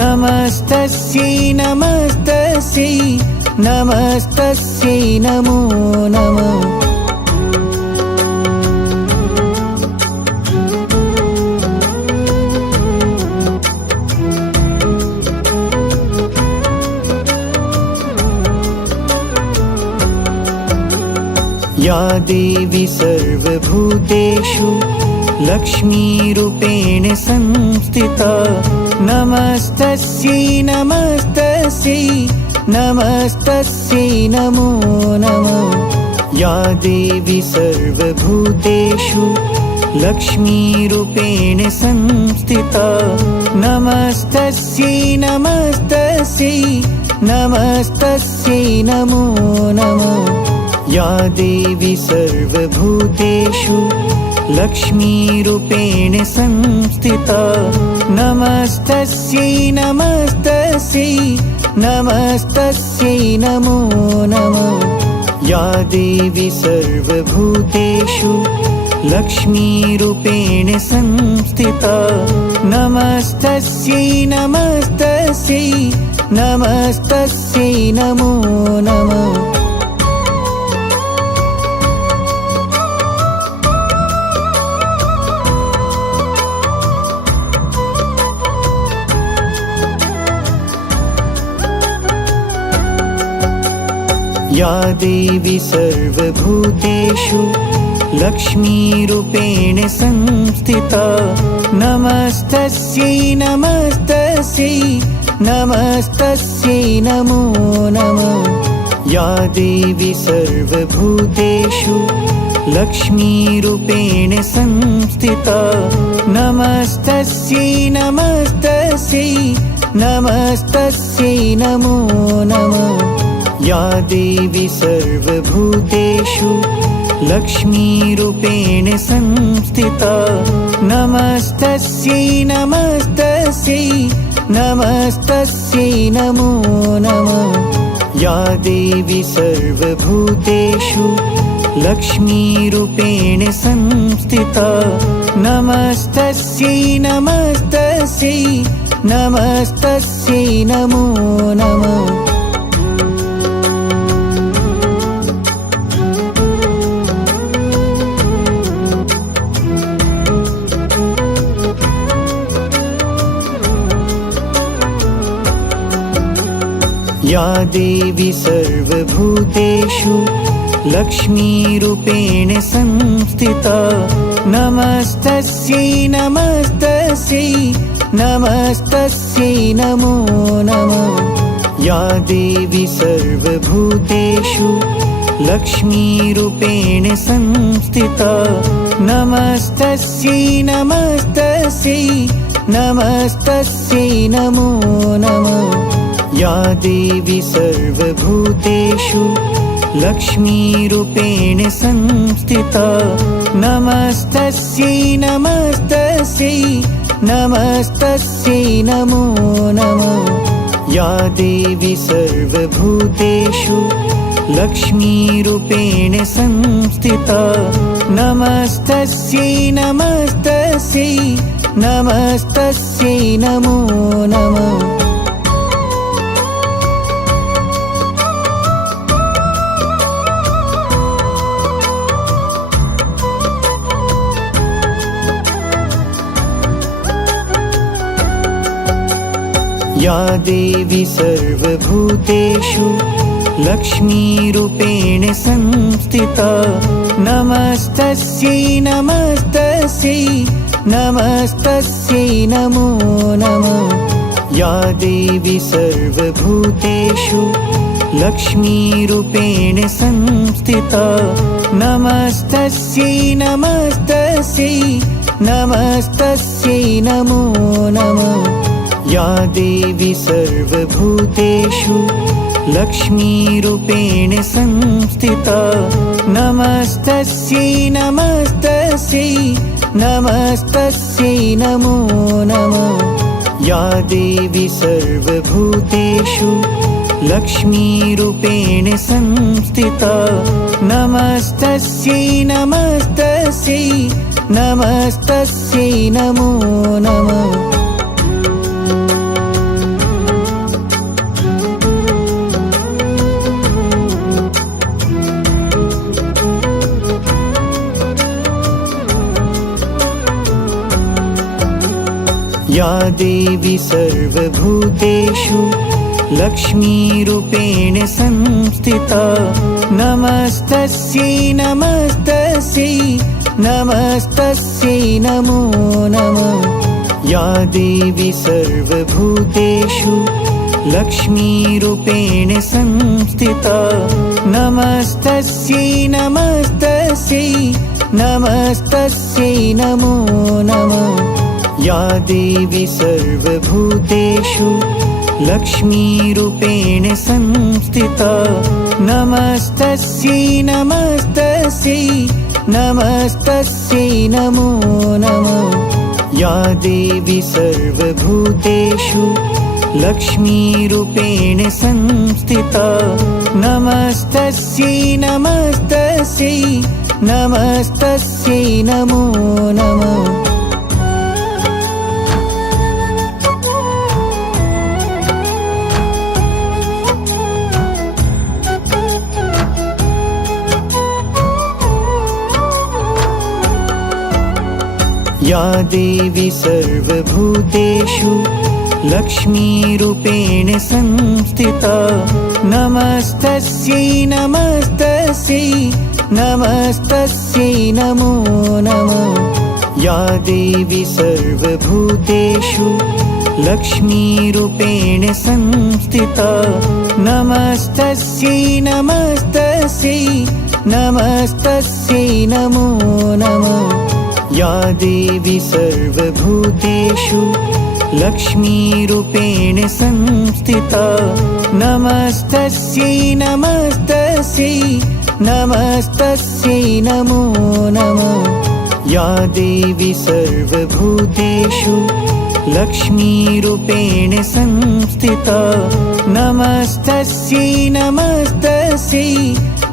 नमस्तस्यै नमस्तस्यै नमस्तस्यै नमो नमः या देवी सर्वभूतेषु लक्ष्मीरूपेण संस्थिता नमस्तस्यै नमस्तस्यै नमस्तस्यै नमो नमः या देवी सर्वभूतेषु लक्ष्मीरूपेण संस्थिता नमस्तस्यै नमस्तस्यै नमस्तस्यै नमो नमः या देवी सर्वभूतेषु लक्ष्मीरूपेण संस्थिता नमस्तस्यै नमस्तस्यै नमस्तस्यै नमो नमः या देवी सर्वभूतेषु लक्ष्मीरूपेण संस्थिता नमस्तस्यै नमस्तस्यै नमस्तस्यै नमो नमः या देवी सर्वभूतेषु लक्ष्मीरूपेण संस्थिता नमस्तस्यै नमस्तस्यै नमस्तस्यै नमो नमः या देवी सर्वभूतेषु लक्ष्मीरूपेण संस्थिता नमस्तस्यै नमस्तस्यै नमस्तस्यै नमो नमः या देवी सर्वभूतेषु लक्ष्मीरूपेण संस्थिता नमस्तस्यै नमस्तस्यै नमस्तस्यै नमो नमः या देवी सर्वभूतेषु लक्ष्मीरूपेण संस्थिता नमस्तस्यै नमस्तस्यै नमस्तस्यै नमो नमः या देवी सर्वभूतेषु लक्ष्मीरूपेण संस्थिता नमस्तस्यै नमस्तस्यै नमस्तस्यै नमो नमः या देवी सर्वभूतेषु लक्ष्मीरूपेण संस्थिता नमस्तस्यै नमस्तस्यै नमस्तस्यै नमो नमः। या देवी सर्वभूतेषु लक्ष्मीरूपेण संस्थिता नमस्तस्यै नमस्तस्यै नमस्तस्यै नमो नमः। या देवी सर्वभूतेषु लक्ष्मीरूपेण संस्थिता नमस्तस्यै नमस्तस्यै नमस्तस्यै नमो नमः। या देवी सर्वभूतेषु लक्ष्मीरूपेण संस्थिता नमस्तस्यै नमस्तस्यै नमस्तस्यै नमो नमः। या देवी सर्वभूतेषु लक्ष्मीरूपेण संस्थिता नमस्तस्यै नमस्तस्यै नमस्तस्यै नमो नमः। या देवी सर्वभूतेषु लक्ष्मीरूपेण संस्थिता नमस्तस्यै नमस्तस्यै नमस्तस्यै नमो नमः। या देवी सर्वभूतेषु लक्ष्मीरूपेण संस्थिता नमस्तस्यै नमस्तस्यै नमस्तस्यै नमो नमः। या देवी सर्वभूतेषु लक्ष्मीरूपेण संस्थिता नमस्तस्यै नमस्तस्यै नमस्तस्यै नमो नमः। या देवी सर्वभूतेषु लक्ष्मीरूपेण संस्थिता नमस्तस्यै नमस्तस्यै नमस्तस्यै नमो नमः। या देवी सर्वभूतेषु लक्ष्मीरूपेण संस्थिता नमस्तस्यै नमस्तस्यै नमस्तस्यै नमो नमः। या देवी सर्वभूतेषु लक्ष्मीरूपेण संस्थिता नमस्तस्यै नमस्तस्यै नमस्तस्यै नमो नमः। या देवी सर्वभूतेषु लक्ष्मीरूपेण संस्थिता नमस्तस्यै नमस्तस्यै नमस्तस्यै नमो नमः। या देवी सर्वभूतेषु लक्ष्मीरूपेण संस्थिता नमस्तस्यै नमस्तस्यै नमस्तस्यै नमो नमः। या देवी सर्वभूतेषु लक्ष्मीरूपेण संस्थिता नमस्तस्यै नमस्तस्यै नमस्तस्यै नमो नमः। या देवी सर्वभूतेषु लक्ष्मीरूपेण संस्थिता नमस्तस्यै नमस्तस्यै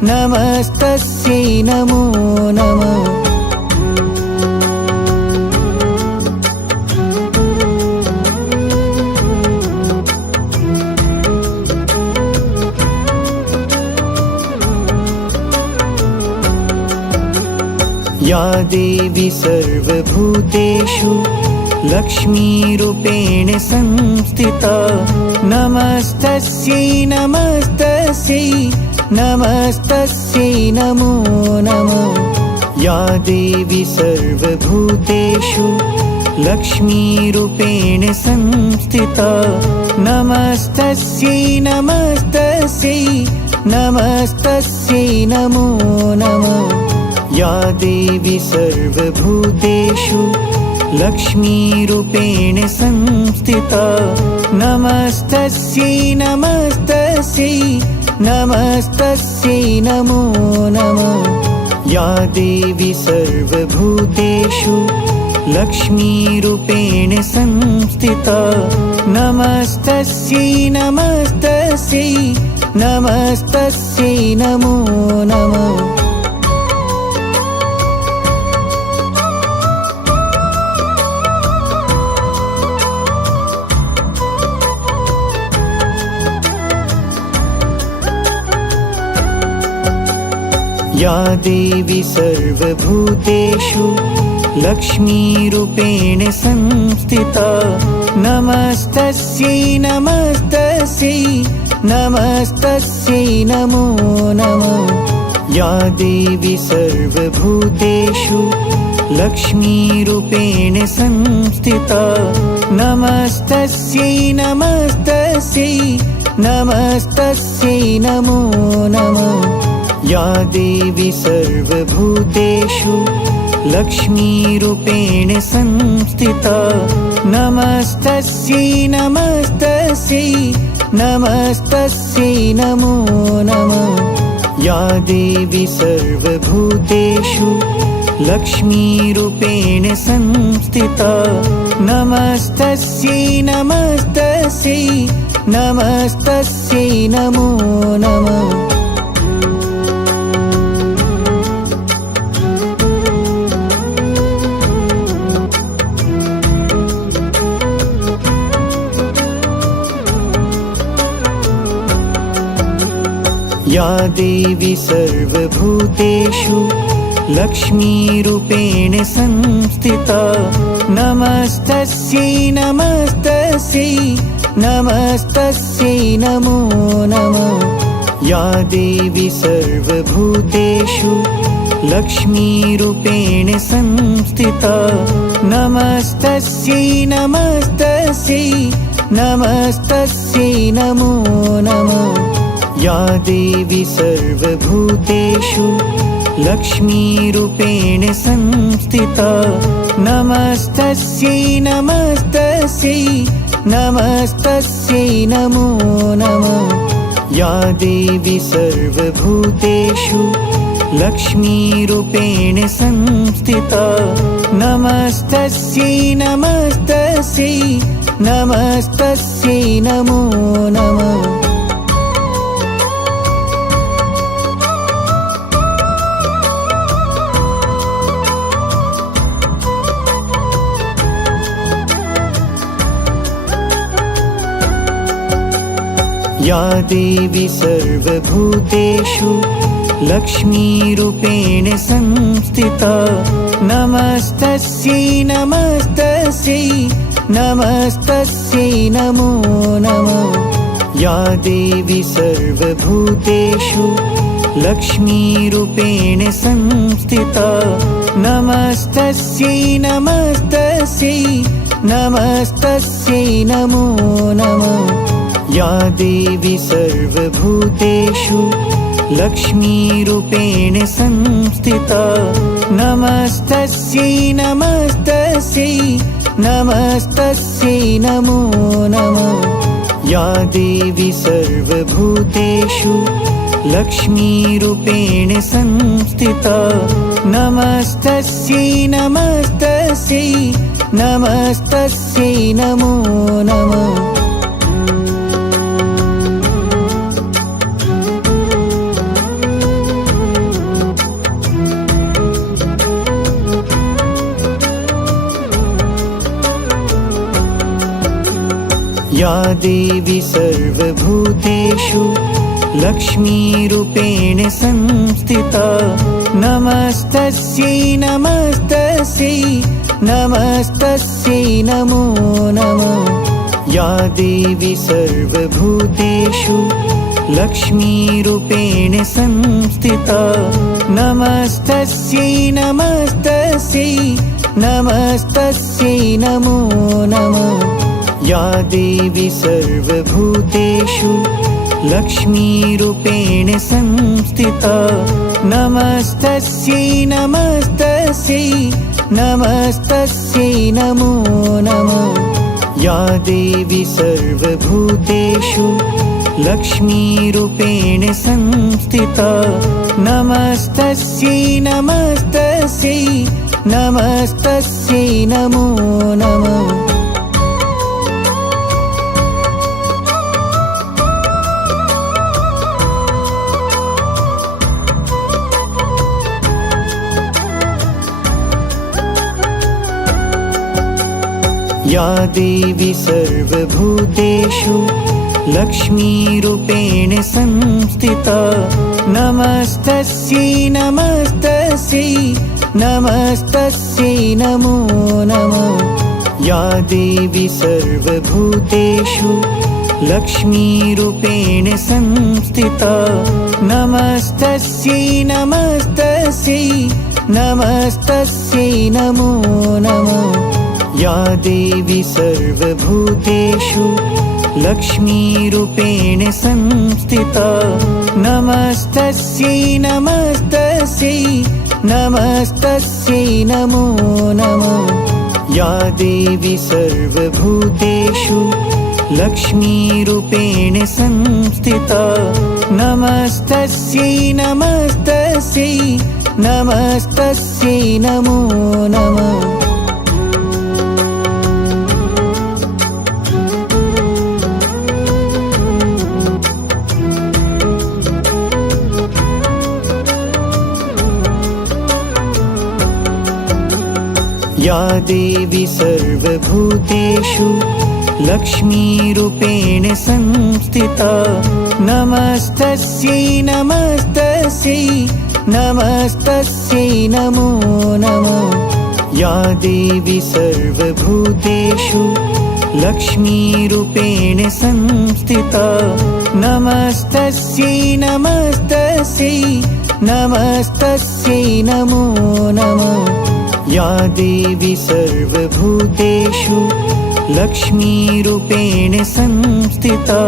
नमस्तस्यै नमो नमः। या देवी सर्वभूतेषु लक्ष्मीरूपेण संस्थिता नमस्तस्यै नमस्तस्यै नमस्तस्यै नमो नमः। या देवी सर्वभूतेषु लक्ष्मीरूपेण संस्थिता नमस्तस्यै नमस्तस्यै नमस्तस्यै नमो नमः। या देवी सर्वभूतेषु लक्ष्मीरूपेण संस्थिता नमस्तस्यै नमस्तस्यै नमस्तस्यै नमो नमः या देवी सर्वभूतेषु लक्ष्मीरूपेण संस्थिता नमस्तस्यै नमस्तस्यै नमस्तस्यै नमो नमः या देवी सर्वभूतेषु लक्ष्मीरूपेण संस्थिता नमस्तस्यै नमस्तस्यै नमस्तस्यै नमो नमः या देवी सर्वभूतेषु लक्ष्मीरूपेण संस्थिता नमस्तस्यै नमस्तस्यै नमस्तस्यै नमो नमः या देवी सर्वभूतेषु लक्ष्मीरूपेण संस्थिता नमस्तस्यै नमस्तस्यै नमस्तस्यै नमो नमः या देवी सर्वभूतेषु लक्ष्मीरूपेण संस्थिता नमस्तस्यै नमस्तस्यै नमस्तस्यै नमो नमः या देवी सर्वभूतेषु लक्ष्मीरूपेण संस्थिता नमस्तस्यै नमस्तस्यै नमस्तस्यै नमो नमः या देवी सर्वभूतेषु लक्ष्मीरूपेण संस्थिता नमस्तस्यै नमस्तस्यै नमस्तस्यै नमो नमः या देवी सर्वभूतेषु लक्ष्मीरूपेण संस्थिता नमस्तस्यै नमस्तस्यै नमस्तस्यै नमो नमः या देवी सर्वभूतेषु लक्ष्मीरूपेण संस्थिता नमस्तस्यै नमस्तस्यै नमस्तस्यै नमो नमः या देवी सर्वभूतेषु लक्ष्मीरूपेण संस्थिता नमस्तस्यै नमस्तस्यै नमस्तस्यै नमो नमः या देवी सर्वभूतेषु लक्ष्मीरूपेण संस्थिता नमस्तस्यै नमस्तस्यै नमस्तस्यै नमो नमः या देवी सर्वभूतेषु लक्ष्मीरूपेण संस्थिता नमस्तस्यै नमस्तस्यै नमस्तस्यै नमो नमः या देवी सर्वभूतेषु लक्ष्मीरूपेण संस्थिता नमस्तस्यै नमस्तस्यै नमस्तस्यै नमो नमः या देवी सर्वभूतेषु लक्ष्मीरूपेण संस्थिता नमस्तस्यै नमस्तस्यै नमस्तस्यै नमो नमः या देवी सर्वभूतेषु लक्ष्मीरूपेण संस्थिता नमस्तस्यै नमस्तस्यै नमस्तस्यै नमो नमः या देवी सर्वभूतेषु लक्ष्मीरूपेण संस्थिता नमस्तस्यै नमस्तस्यै नमस्तस्यै नमो नमः। या देवी सर्वभूतेषु लक्ष्मीरूपेण संस्थिता नमस्तस्यै नमस्तस्यै नमस्तस्यै नमो नमः। या देवी सर्वभूतेषु लक्ष्मीरूपेण संस्थिता नमस्तस्यै नमस्तस्यै नमस्तस्यै नमो नमः। या देवी सर्वभूतेषु लक्ष्मीरूपेण संस्थिता नमस्तस्यै नमस्तस्यै नमस्तस्यै नमो नमः। या देवी सर्वभूतेषु लक्ष्मीरूपेण संस्थिता नमस्तस्यै नमस्तस्यै नमस्तस्यै नमो नमः। या देवी सर्वभूतेषु लक्ष्मीरूपेण संस्थिता नमस्तस्यै नमस्तस्यै नमस्तस्यै नमो नमः। या देवी सर्वभूतेषु लक्ष्मीरूपेण संस्थिता नमस्तस्यै नमस्तस्यै नमस्तस्यै नमो नमः। या देवी सर्वभूतेषु लक्ष्मीरूपेण संस्थिता नमस्तस्यै नमस्तस्यै नमस्तस्यै नमो नमः। या देवी सर्वभूतेषु लक्ष्मीरूपेण संस्थिता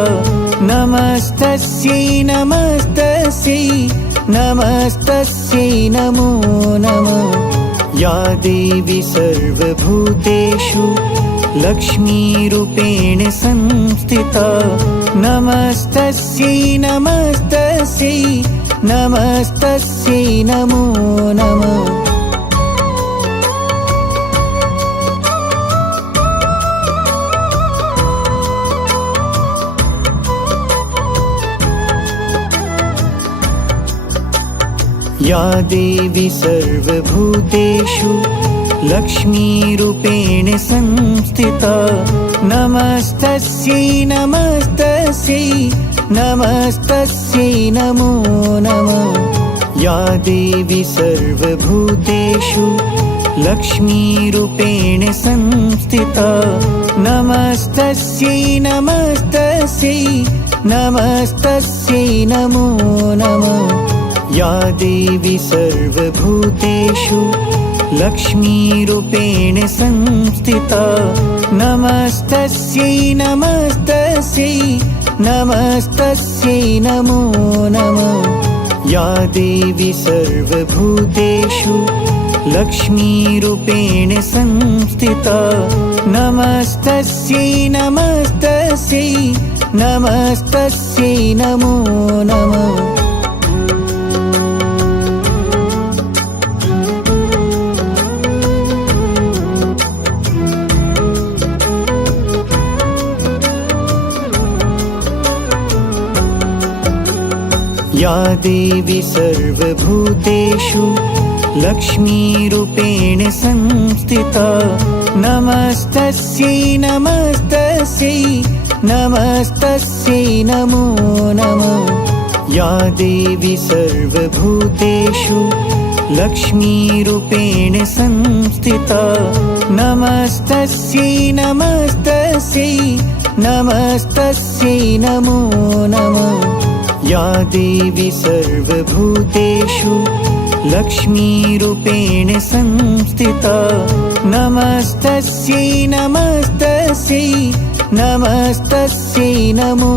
नमस्तस्यै नमस्तस्यै नमस्तस्यै नमो नमः। या देवी सर्वभूतेषु लक्ष्मीरूपेण संस्थिता नमस्तस्यै नमस्तस्यै नमस्तस्यै नमो नमः। या देवी सर्वभूतेषु लक्ष्मीरूपेण संस्थिता नमस्तस्यै नमस्तस्यै नमस्तस्यै नमो नमः। या देवी सर्वभूतेषु लक्ष्मीरूपेण संस्थिता नमस्तस्यै नमस्तस्यै नमस्तस्यै नमो नमः। या देवी सर्वभूतेषु लक्ष्मीरूपेण संस्थिता नमस्तस्यै नमस्तस्यै नमस्तस्यै नमो नमः। या देवी सर्वभूतेषु लक्ष्मीरूपेण संस्थिता नमस्तस्यै नमस्तस्यै नमस्तस्यै नमो नमः। या देवी सर्वभूतेषु लक्ष्मीरूपेण संस्थिता नमस्तस्यै नमस्तस्यै नमस्तस्यै नमो नमः। या देवी सर्वभूतेषु लक्ष्मीरूपेण संस्थिता नमस्तस्यै नमस्तस्यै नमस्तस्यै नमो नमः। या देवी सर्वभूतेषु लक्ष्मीरूपेण संस्थिता नमस्तस्यै नमस्तस्यै नमस्तस्यै नमो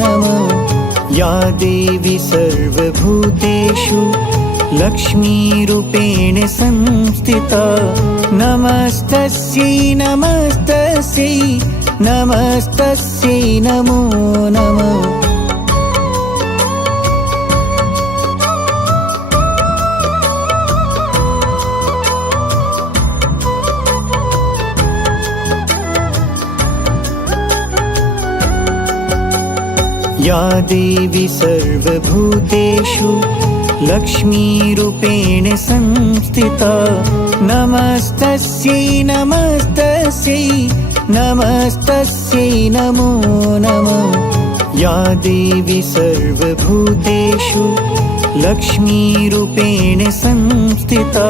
नमः। या देवी सर्वभूतेषु लक्ष्मीरूपेण संस्थिता नमस्तस्यै नमस्तस्यै नमस्तस्यै नमो नमः या देवी सर्वभूतेषु लक्ष्मीरूपेण संस्थिता नमस्तस्यै नमस्तस्यै नमस्तस्यै नमो नमः या देवी सर्वभूतेषु लक्ष्मीरूपेण संस्थिता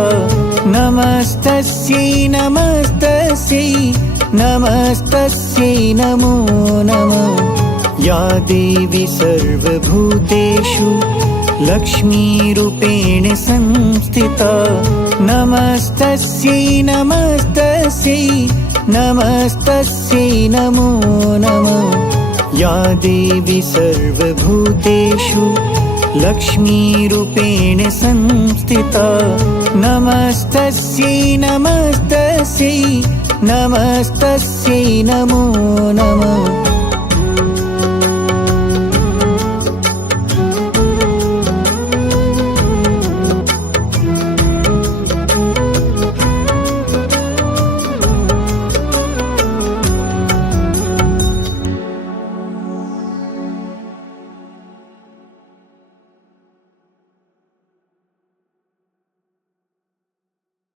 नमस्तस्यै नमस्तस्यै नमस्तस्यै नमो नमः या देवी सर्वभूतेषु लक्ष्मीरूपेण संस्थिता नमस्तस्यै नमस्तस्यै नमस्तस्यै नमो नमः या देवी सर्वभूतेषु लक्ष्मीरूपेण संस्थिता नमस्तस्यै नमस्तस्यै नमस्तस्यै नमो नमः